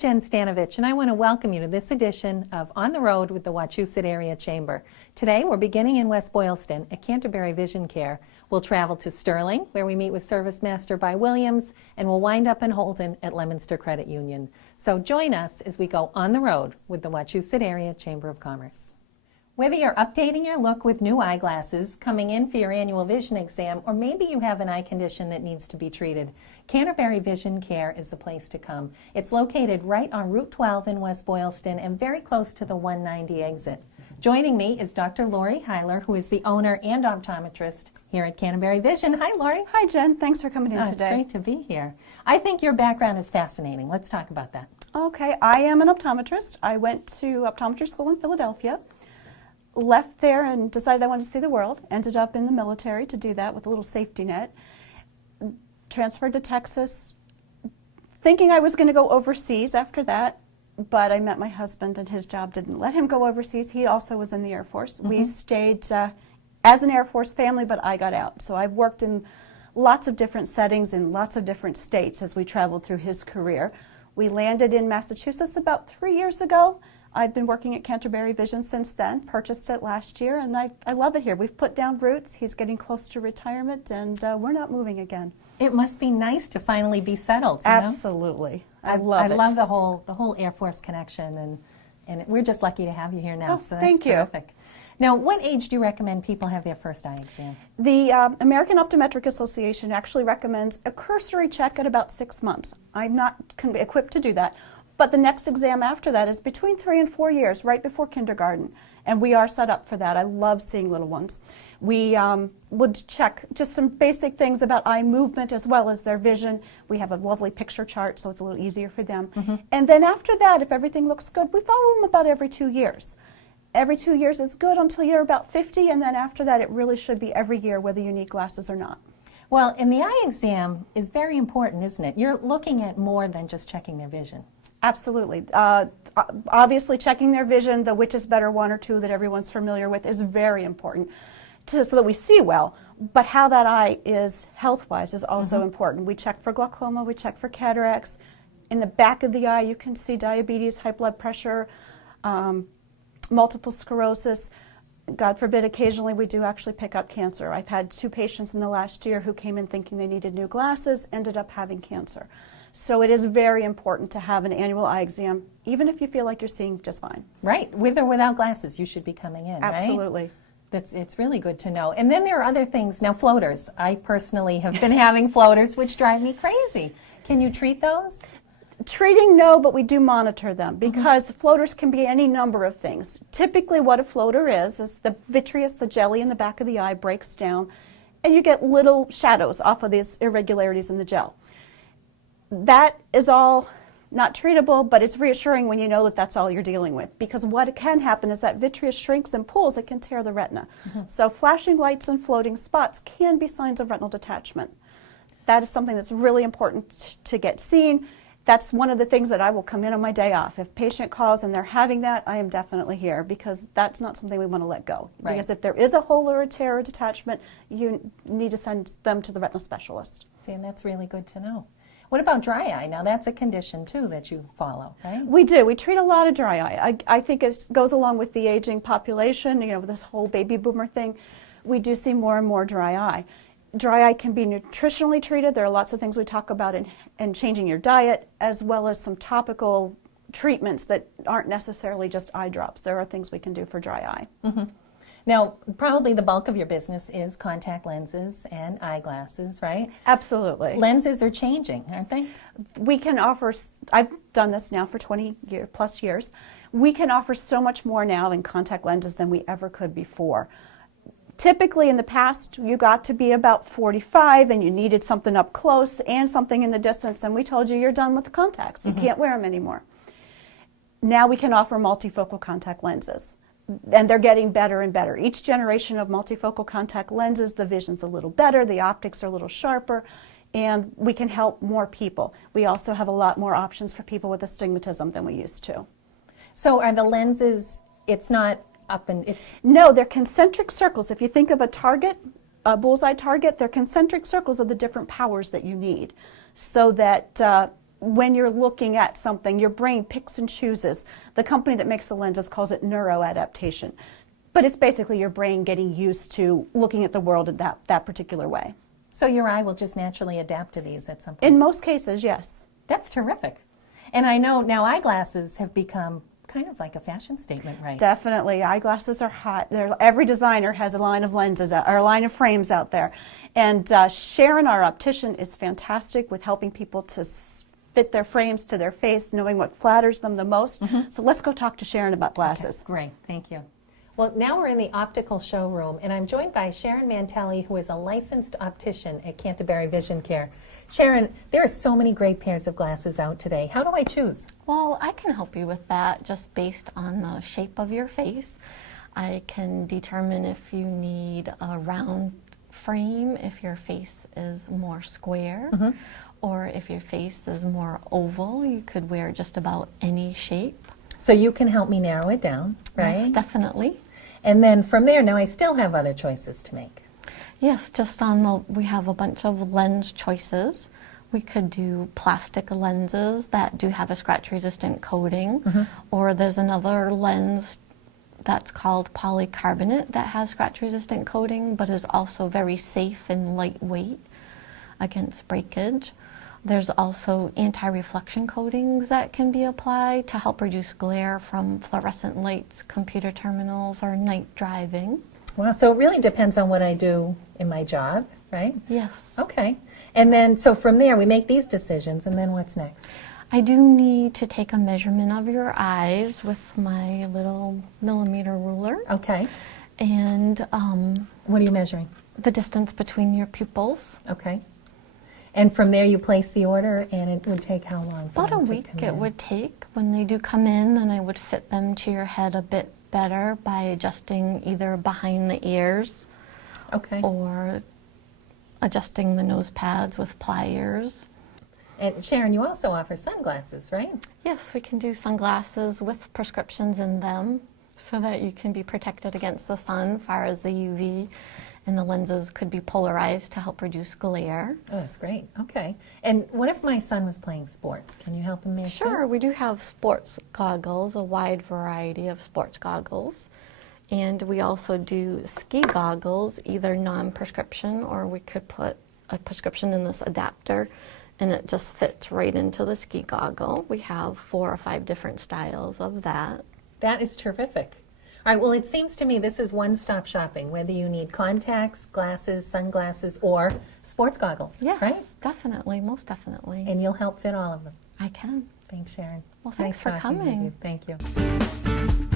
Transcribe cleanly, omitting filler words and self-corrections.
Jen Stanovich, and I want to welcome you to this edition of On the Road with the Wachusett Area Chamber. Today, we're beginning in West Boylston at Canterbury Vision Care. We'll travel to Sterling, where we meet with Service Master by Williams, and we'll wind up in Holden at Leominster Credit Union. So join us as we go on the road with the Wachusett Area Chamber of Commerce. Whether you're updating your look with new eyeglasses, coming in for your annual vision exam, or maybe you have an eye condition that needs to be treated, Canterbury Vision Care is the place to come. It's located right on Route 12 in West Boylston and very close to the 190 exit. Joining me is Dr. Lori Heyler, who is the owner and optometrist here at Canterbury Vision. Hi, Lori. Hi, Jen. Thanks for coming in today. It's great to be here. I think your background is fascinating. Let's talk about that. Okay, I am an optometrist. I went to optometry school in Philadelphia. Left there and decided I wanted to see the world. Ended up in the military to do that with a little safety net. Transferred to Texas, thinking I was going to go overseas after that, but I met my husband and his job didn't let him go overseas. He also was in the Air Force. We stayed as an Air Force family, but I got out. So I've worked in lots of different settings in lots of different states as we traveled through his career. We landed in Massachusetts about 3 years ago. I've been working at Canterbury Vision since then, purchased it last year, and I love it here. We've put down roots. He's getting close to retirement, and we're not moving again. It must be nice to finally be settled. Absolutely. I love it. I love the whole Air Force connection, and we're just lucky to have you here now. Oh, so that's thank you. Terrific. Now, what age do you recommend people have their first eye exam? The American Optometric Association actually recommends a cursory check at about 6 months. I'm not equipped to do that. But the next exam after that is between 3 and 4 years, right before kindergarten. And we are set up for that. I love seeing little ones. We would check just some basic things about eye movement as well as their vision. We have a lovely picture chart, so it's a little easier for them. And then after that, if everything looks good, we follow them about every 2 years. Every 2 years is good until you're about 50, and then after that, it really should be every year, whether you need glasses or not. Well, and the eye exam is very important, isn't it? You're looking at more than just checking their vision. Absolutely. Obviously, checking their vision, the which is better 1 or 2 that everyone's familiar with, is very important so that we see well. But how that eye is health-wise is also important. We check for glaucoma, we check for cataracts. In the back of the eye, you can see diabetes, high blood pressure, multiple sclerosis. God forbid, occasionally we do actually pick up cancer. I've had 2 patients in the last year who came in thinking they needed new glasses, ended up having cancer. So it is very important to have an annual eye exam, even if you feel like you're seeing just fine. Right. With or without glasses, you should be coming in, Absolutely. Right? It's really good to know. And then there are other things. Now, floaters. I personally have been having floaters, which drive me crazy. Can you treat those? Treating, no, but we do monitor them because floaters can be any number of things. Typically what a floater is the vitreous, the jelly in the back of the eye breaks down, and you get little shadows off of these irregularities in the gel. That is all not treatable, but it's reassuring when you know that that's all you're dealing with, because what can happen is that vitreous shrinks and pulls, it can tear the retina. So flashing lights and floating spots can be signs of retinal detachment. That is something that's really important to get seen. That's one of the things that I will come in on my day off. If patient calls and they're having that, I am definitely here, because that's not something we want to let go. Right. Because if there is a hole or a tear or detachment, you need to send them to the retinal specialist. See, and that's really good to know. What about dry eye? Now, that's a condition, too, that you follow, right? We do. We treat a lot of dry eye. I think it goes along with the aging population, this whole baby boomer thing. We do see more and more dry eye. Dry eye can be nutritionally treated. There are lots of things we talk about in changing your diet, as well as some topical treatments that aren't necessarily just eye drops. There are things we can do for dry eye. Now, probably the bulk of your business is contact lenses and eyeglasses, right? Absolutely. Lenses are changing, aren't they? We can offer, I've done this now for 20 plus years, we can offer so much more now in contact lenses than we ever could before. Typically in the past, you got to be about 45 and you needed something up close and something in the distance, and we told you you're done with the contacts. You can't wear them anymore. Now we can offer multifocal contact lenses, and they're getting better and better. Each generation of multifocal contact lenses, the vision's a little better, the optics are a little sharper, and we can help more people. We also have a lot more options for people with astigmatism than we used to. So are the lenses, it's not up and it's... No, they're concentric circles. If you think of a target, a bullseye target, they're concentric circles of the different powers that you need, so that when you're looking at something, your brain picks and chooses. The company that makes the lenses calls it neuroadaptation. But it's basically your brain getting used to looking at the world in that particular way. So your eye will just naturally adapt to these at some point? In most cases, yes. That's terrific. And I know now eyeglasses have become kind of like a fashion statement, right? Definitely. Eyeglasses are hot. Every designer has a line of lenses or a line of frames out there. And Sharon, our optician, is fantastic with helping people to fit their frames to their face, knowing what flatters them the most. So let's go talk to Sharon about glasses. Okay, great, thank you. Well, now we're in the optical showroom, and I'm joined by Sharon Mantelli, who is a licensed optician at Canterbury Vision Care. Sharon, there are so many great pairs of glasses out today. How do I choose? Well, I can help you with that just based on the shape of your face. I can determine if you need a round frame, if your face is more square, or if your face is more oval. You could wear just about any shape. So you can help me narrow it down, right? Most definitely. And then from there, now I still have other choices to make. Yes, just on the, we have a bunch of lens choices. We could do plastic lenses that do have a scratch-resistant coating, or there's another lens that's called polycarbonate that has scratch-resistant coating, but is also very safe and lightweight against breakage. There's also anti-reflection coatings that can be applied to help reduce glare from fluorescent lights, computer terminals, or night driving. Wow, so it really depends on what I do in my job, right? Yes. Okay. And then, so from there, we make these decisions, and then what's next? I do need to take a measurement of your eyes with my little millimeter ruler. Okay. And What are you measuring? the distance between your pupils. Okay. And from there, you place the order, and it would take how long? for About a them to week come it in? would take. When they do come in, then I would fit them to your head a bit better by adjusting either behind the ears Okay. or adjusting the nose pads with pliers. And Sharon, you also offer sunglasses, right? Yes, we can do sunglasses with prescriptions in them so that you can be protected against the sun, as far as the UV, and the lenses could be polarized to help reduce glare. Oh, that's great. Okay. And what if my son was playing sports? Can you help him there? Sure, we do have sports goggles, a wide variety of sports goggles. And we also do ski goggles, either non-prescription, or we could put a prescription in this adapter and it just fits right into the ski goggle. We have 4 or 5 different styles of that. That is terrific. All right, well, it seems to me this is one-stop shopping, whether you need contacts, glasses, sunglasses, or sports goggles, Yes, right? definitely, most definitely. And you'll help fit all of them. I can. Thanks, Sharon. Well, thanks Nice for talking with coming. you. Thank you.